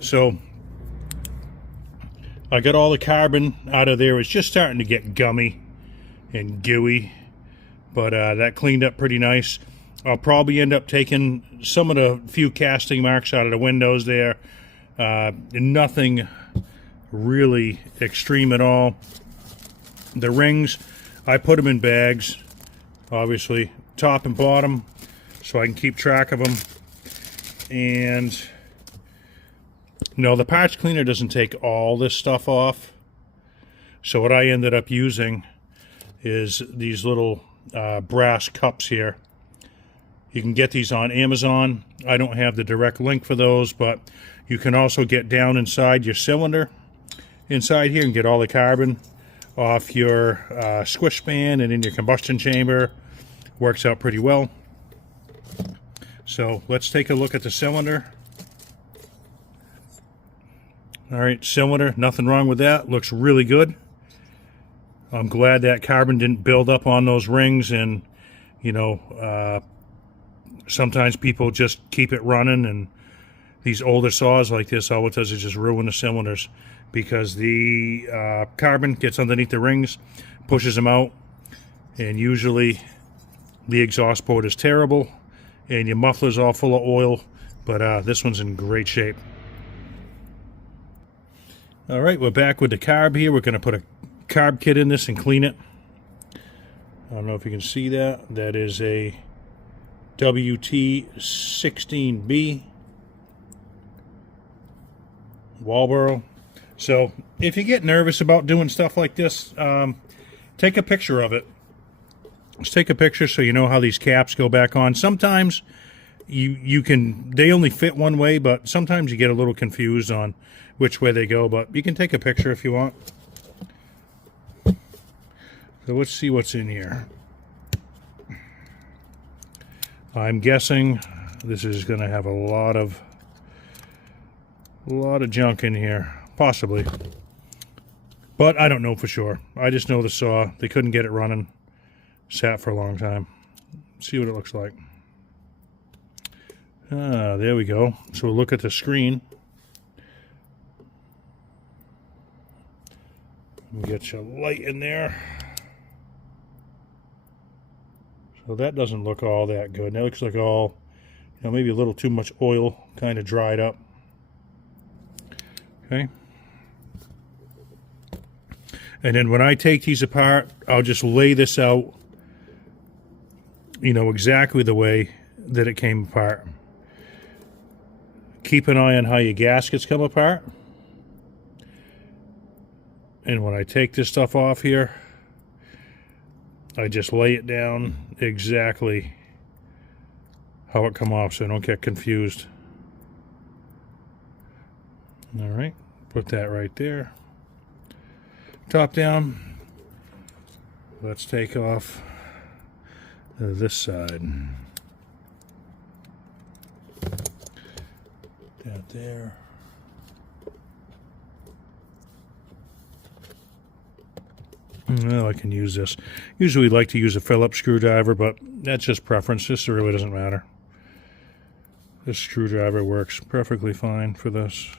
So I got all the carbon out of there. It's just starting to get gummy and gooey, but that cleaned up pretty nice. I'll probably end up taking some of the few casting marks out of the windows there. Nothing really extreme at all. The rings, I put them in bags, obviously, top and bottom, so I can keep track of them. And no, the parts cleaner doesn't take all this stuff off. So what I ended up using is these little brass cups here. You can get these on Amazon. I don't have the direct link for those, but you can also get down inside your cylinder inside here and get all the carbon off your squish band and in your combustion chamber. Works out pretty well. So let's take a look at the cylinder. All right, cylinder, nothing wrong with that. Looks really good. I'm glad that carbon didn't build up on those rings, and you know, sometimes people just keep it running, and these older saws like this, all it does is just ruin the cylinders because the carbon gets underneath the rings, pushes them out, and usually the exhaust port is terrible and your muffler's all full of oil, but this one's in great shape. All right, we're back with the carb here. We're going to put a carb kit in this and clean it. I don't know if you can see that. That is a Pt2 Walboro. So if you get nervous about doing stuff like this, take a picture of it. Just take a picture so you know how these caps go back on. Sometimes they only fit one way, but sometimes you get a little confused on which way they go, but you can take a picture if you want. So let's see what's in here. I'm guessing this is going to have a lot of junk in here, possibly, but I don't know for sure. I just know the saw, they couldn't get it running, sat for a long time. Let's see what it looks like. There we go. So we'll look at the screen. Get your light in there. So that doesn't look all that good. That looks like all, you know, maybe a little too much oil, kind of dried up. Okay. And then when I take these apart, I'll just lay this out, you know, exactly the way that it came apart. Keep an eye on how your gaskets come apart. And when I take this stuff off here, I just lay it down exactly how it come off so I don't get confused. All right, put that right there. Top down. Let's take off this side. That there. Well, I can use this. Usually like to use a Phillips screwdriver, but that's just preference. This really doesn't matter. This screwdriver works perfectly fine for this.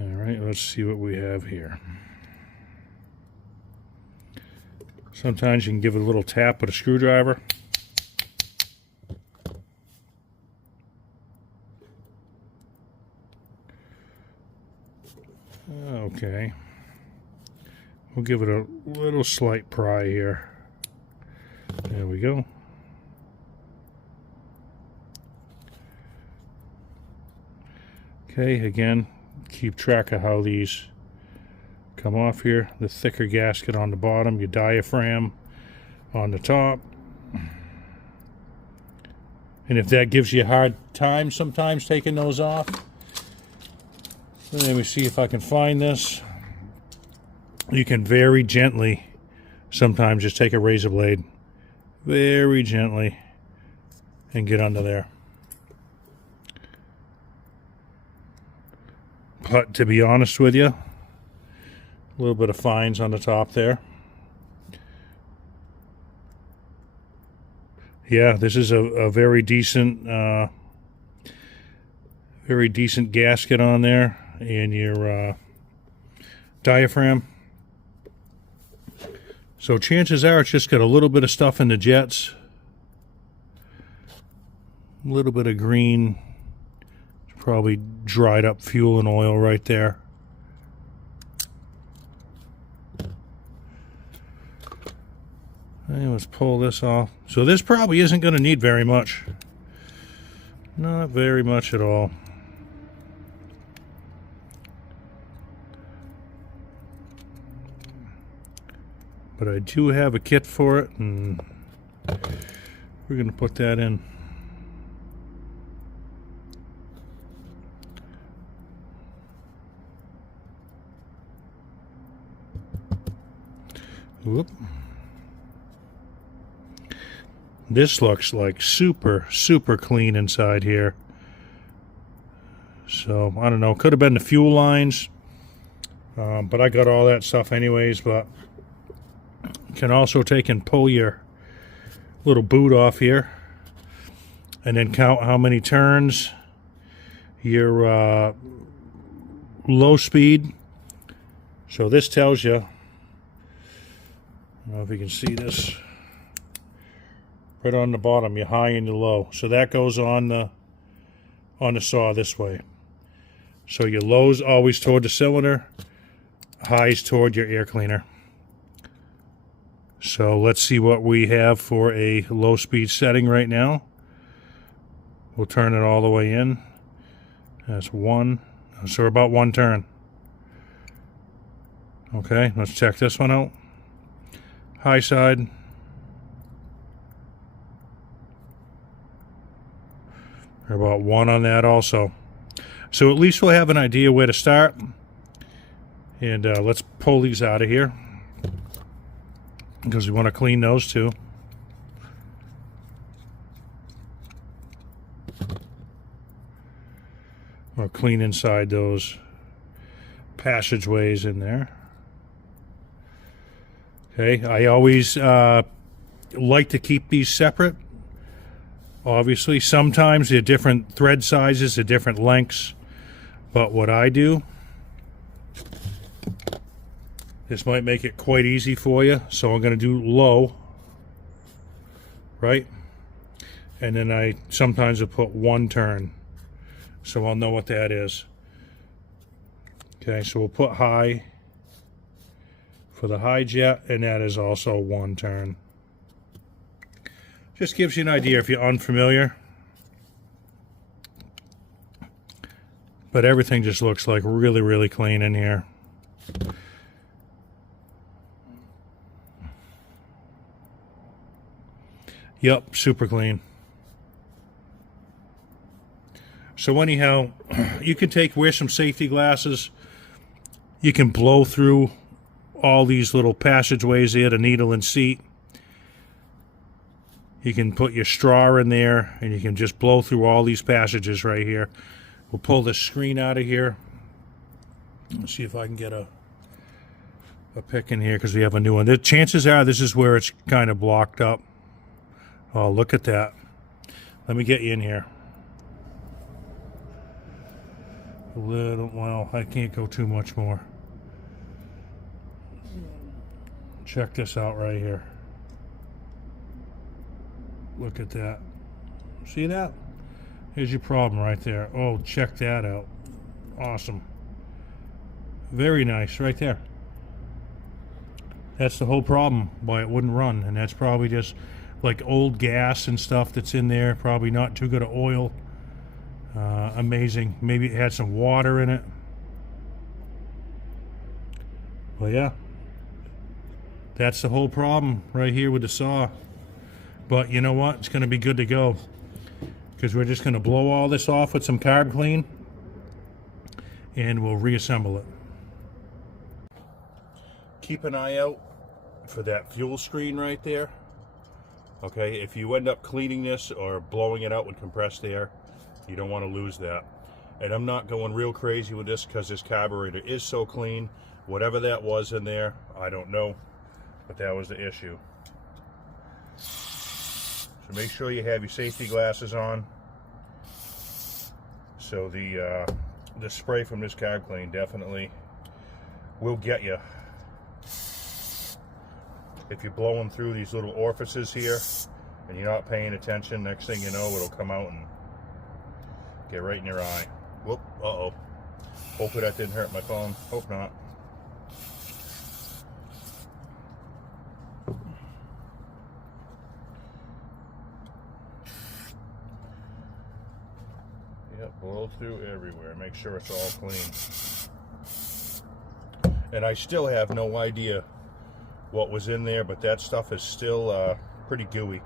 All right, let's see what we have here. Sometimes you can give it a little tap with a screwdriver. Okay. We'll give it a little slight pry here. There we go. Okay, again, keep track of how these come off here. The thicker gasket on the bottom, your diaphragm on the top. And if that gives you a hard time sometimes taking those off, let me see if I can find this. You can very gently sometimes just take a razor blade, very gently, and get under there. But to be honest with you, a little bit of fines on the top there. Yeah, this is a very decent gasket on there, and your diaphragm. So chances are it's just got a little bit of stuff in the jets, a little bit of green, probably dried up fuel and oil right there. Okay, let's pull this off. So this probably isn't going to need very much. Not very much at all. But I do have a kit for it, and we're going to put that in. Whoop. This looks like super clean inside here. So, I don't know. Could have been the fuel lines. But I got all that stuff anyways, but you can also take and pull your little boot off here and then count how many turns your low speed. So this tells you, I don't know if you can see this, right on the bottom, your high and your low. So that goes on the saw this way. So your low's always toward the cylinder, highs toward your air cleaner. So let's see what we have for a low speed setting right now. We'll turn it all the way in. That's one. So about one turn. Okay, let's check this one out. High side. About one on that also. So at least we'll have an idea where to start. And let's pull these out of here, because we want to clean those too. Or clean inside those passageways in there. Okay, I always like to keep these separate. Obviously, sometimes they're different thread sizes, they're different lengths. But what I do, this might make it quite easy for you. So I'm going to do low, right? And then I sometimes will put one turn, so I'll know what that is. Okay, so we'll put high for the high jet, and that is also one turn. Just gives you an idea if you're unfamiliar. But everything just looks like really clean in here. Yep, super clean. So anyhow, you can wear some safety glasses. You can blow through all these little passageways here, the needle and seat. You can put your straw in there, and you can just blow through all these passages right here. We'll pull the screen out of here. Let's see if I can get a pick in here, because we have a new one. The chances are this is where it's kind of blocked up. Oh, look at that. Let me get you in here. Well, I can't go too much more. Check this out right here. Look at that. See that? Here's your problem right there. Oh, check that out. Awesome. Very nice right there. That's the whole problem why it wouldn't run, and that's probably just like old gas and stuff that's in there. Probably not too good of oil. Amazing. Maybe it had some water in it. Well, yeah. That's the whole problem right here with the saw. But you know what? It's going to be good to go, because we're just going to blow all this off with some carb clean, and we'll reassemble it. Keep an eye out for that fuel screen right there. Okay, if you end up cleaning this or blowing it out with compressed air, you don't want to lose that. And I'm not going real crazy with this because this carburetor is so clean. Whatever that was in there, I don't know, but that was the issue. So make sure you have your safety glasses on. So the spray from this carb clean definitely will get you. If you're blowing through these little orifices here and you're not paying attention, next thing you know, it'll come out and get right in your eye. Whoop, uh-oh. Hopefully that didn't hurt my phone. Hope not. Yep, blow through everywhere. Make sure it's all clean. And I still have no idea what was in there, but that stuff is still pretty gooey.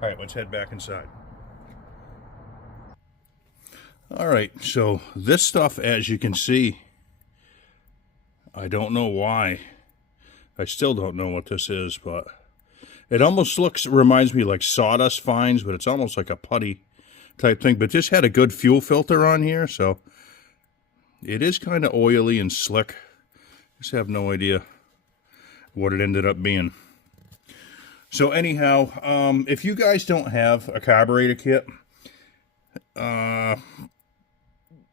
All right, let's head back inside. All right, so this stuff, as you can see, I don't know why. I still don't know what this is, but it almost reminds me like sawdust fines, but it's almost like a putty type thing. But this had a good fuel filter on here, so it is kind of oily and slick. Just have no idea what it ended up being. So anyhow, if you guys don't have a carburetor kit,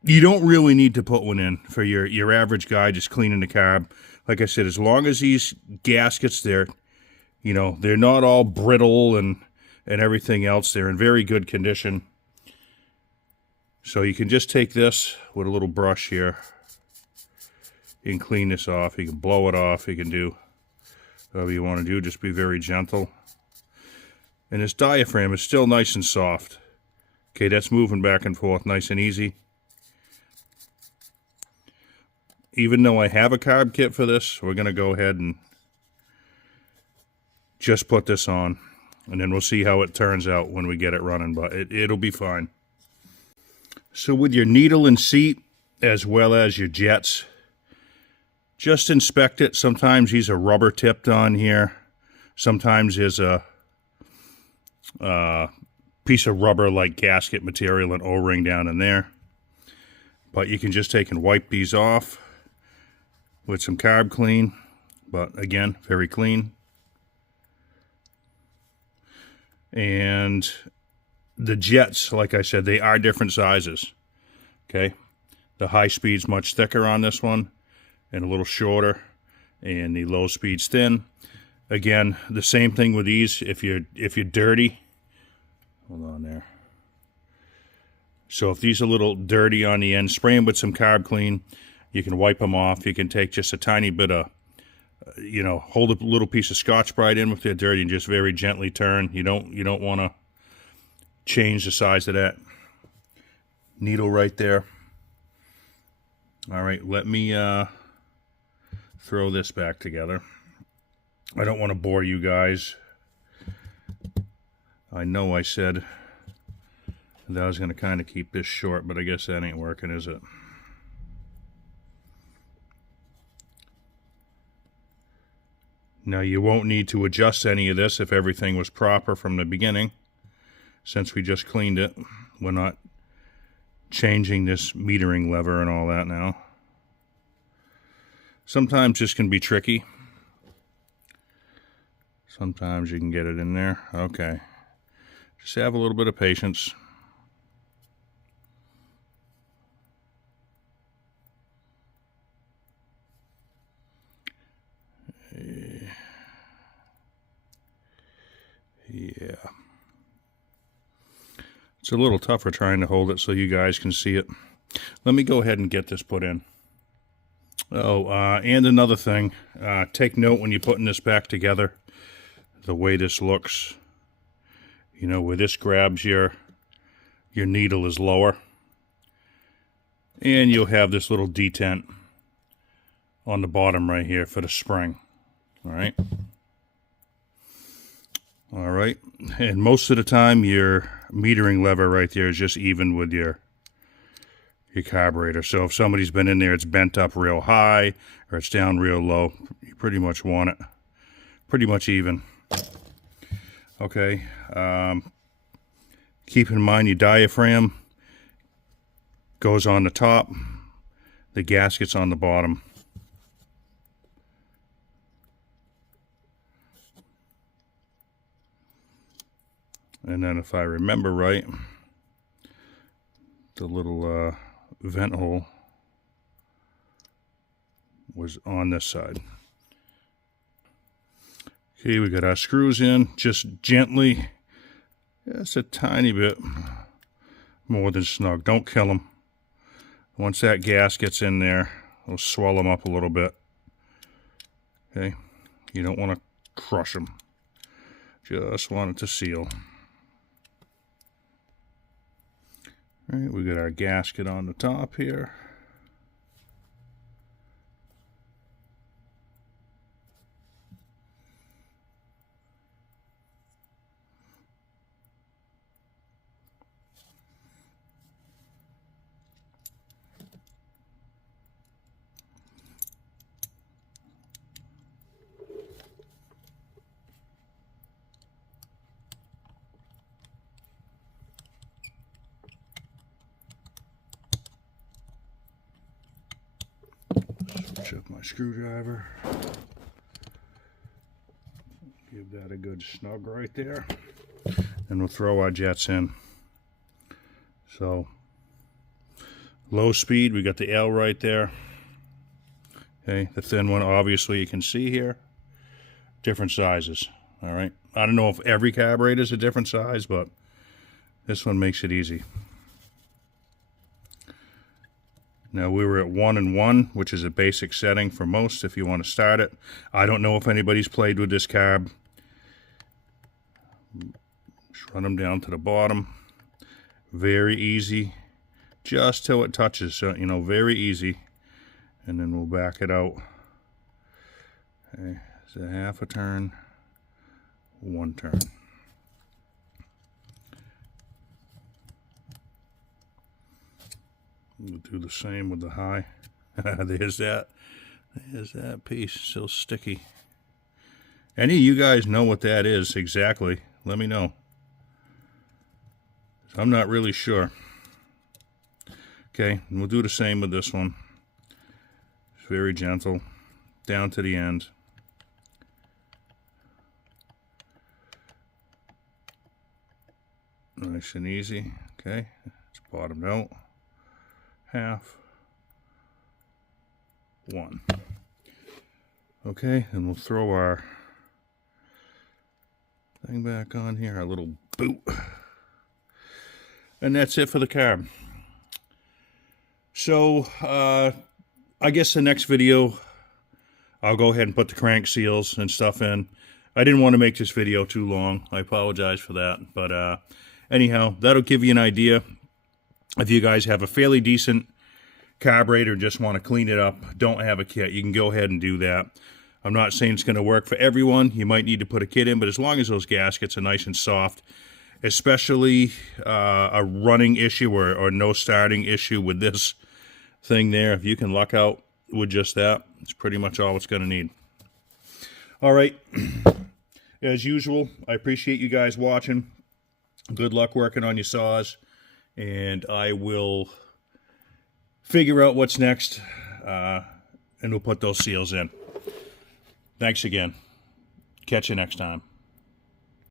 you don't really need to put one in for your average guy just cleaning the carb. Like I said, as long as these gaskets, they're not all brittle and everything else, they're in very good condition. So you can just take this with a little brush here. You can clean this off. You can blow it off. You can do whatever you want to do. Just be very gentle. And this diaphragm is still nice and soft. Okay, that's moving back and forth nice and easy. Even though I have a carb kit for this, we're going to go ahead and just put this on. And then we'll see how it turns out when we get it running, but it'll be fine. So with your needle and seat, as well as your jets, just inspect it. Sometimes these are rubber tipped on here. Sometimes there's a piece of rubber like gasket material and O-ring down in there. But you can just take and wipe these off with some carb clean. But again, very clean. And the jets, like I said, they are different sizes. Okay, the high speed's much thicker on this one and a little shorter, and the low speed's thin. Again, the same thing with these. If you're dirty, hold on there. So if these are a little dirty on the end, spray them with some carb clean. You can wipe them off. You can take just a tiny bit of, hold a little piece of Scotch-Brite in with it dirty and just very gently turn. You don't want to change the size of that needle right there. All right, let me throw this back together. I don't want to bore you guys. I know I said that I was going to kind of keep this short, but I guess that ain't working, is it? Now, you won't need to adjust any of this if everything was proper from the beginning. Since we just cleaned it, we're not changing this metering lever and all that now. Sometimes this can be tricky. Sometimes you can get it in there. Okay. Just have a little bit of patience. Yeah. It's a little tougher trying to hold it so you guys can see it. Let me go ahead and get this put in. Oh, and another thing, take note when you're putting this back together, the way this looks. Where this grabs your needle is lower. And you'll have this little detent on the bottom right here for the spring. All right. All right. And most of the time, your metering lever right there is just even with your carburetor. So if somebody's been in there, it's bent up real high or it's down real low, you pretty much want it pretty much even. Okay. Keep in mind your diaphragm. goes on the top, the gasket's on the bottom. And then if I remember right, the little vent hole was on this side. Okay, we got our screws in, just gently, just a tiny bit more than snug. Don't kill them. Once that gas gets in there, it'll swell them up a little bit. Okay, you don't want to crush them. Just want it to seal. All right, we got our gasket on the top here. Switch up my screwdriver. Give that a good snug right there. And we'll throw our jets in. So, low speed, we got the L right there. Okay, the thin one, obviously you can see here. Different sizes, all right? I don't know if every carburetor is a different size, but this one makes it easy. Now we were at 1 and 1, which is a basic setting for most if you want to start it. I don't know if anybody's played with this carb. Just run them down to the bottom. Very easy, just till it touches, so, you know, very easy. And then we'll back it out. Okay, so half a turn, 1 turn. We'll do the same with the high. There's that piece, still sticky. Any of you guys know what that is exactly? Let me know. I'm not really sure. Okay, and we'll do the same with this one. It's very gentle, down to the end. Nice and easy. Okay, it's bottomed out. Half, 1. Okay, and we'll throw our thing back on here, our little boot. And that's it for the carb. So, I guess the next video, I'll go ahead and put the crank seals and stuff in. I didn't want to make this video too long. I apologize for that. But anyhow, that'll give you an idea. If you guys have a fairly decent carburetor and just want to clean it up, don't have a kit, you can go ahead and do that. I'm not saying it's going to work for everyone. You might need to put a kit in, but as long as those gaskets are nice and soft, especially a running issue or no starting issue with this thing there, if you can luck out with just that, it's pretty much all it's going to need. All right. As usual, I appreciate you guys watching. Good luck working on your saws. And I will figure out what's next, and we'll put those seals in. Thanks again. Catch you next time.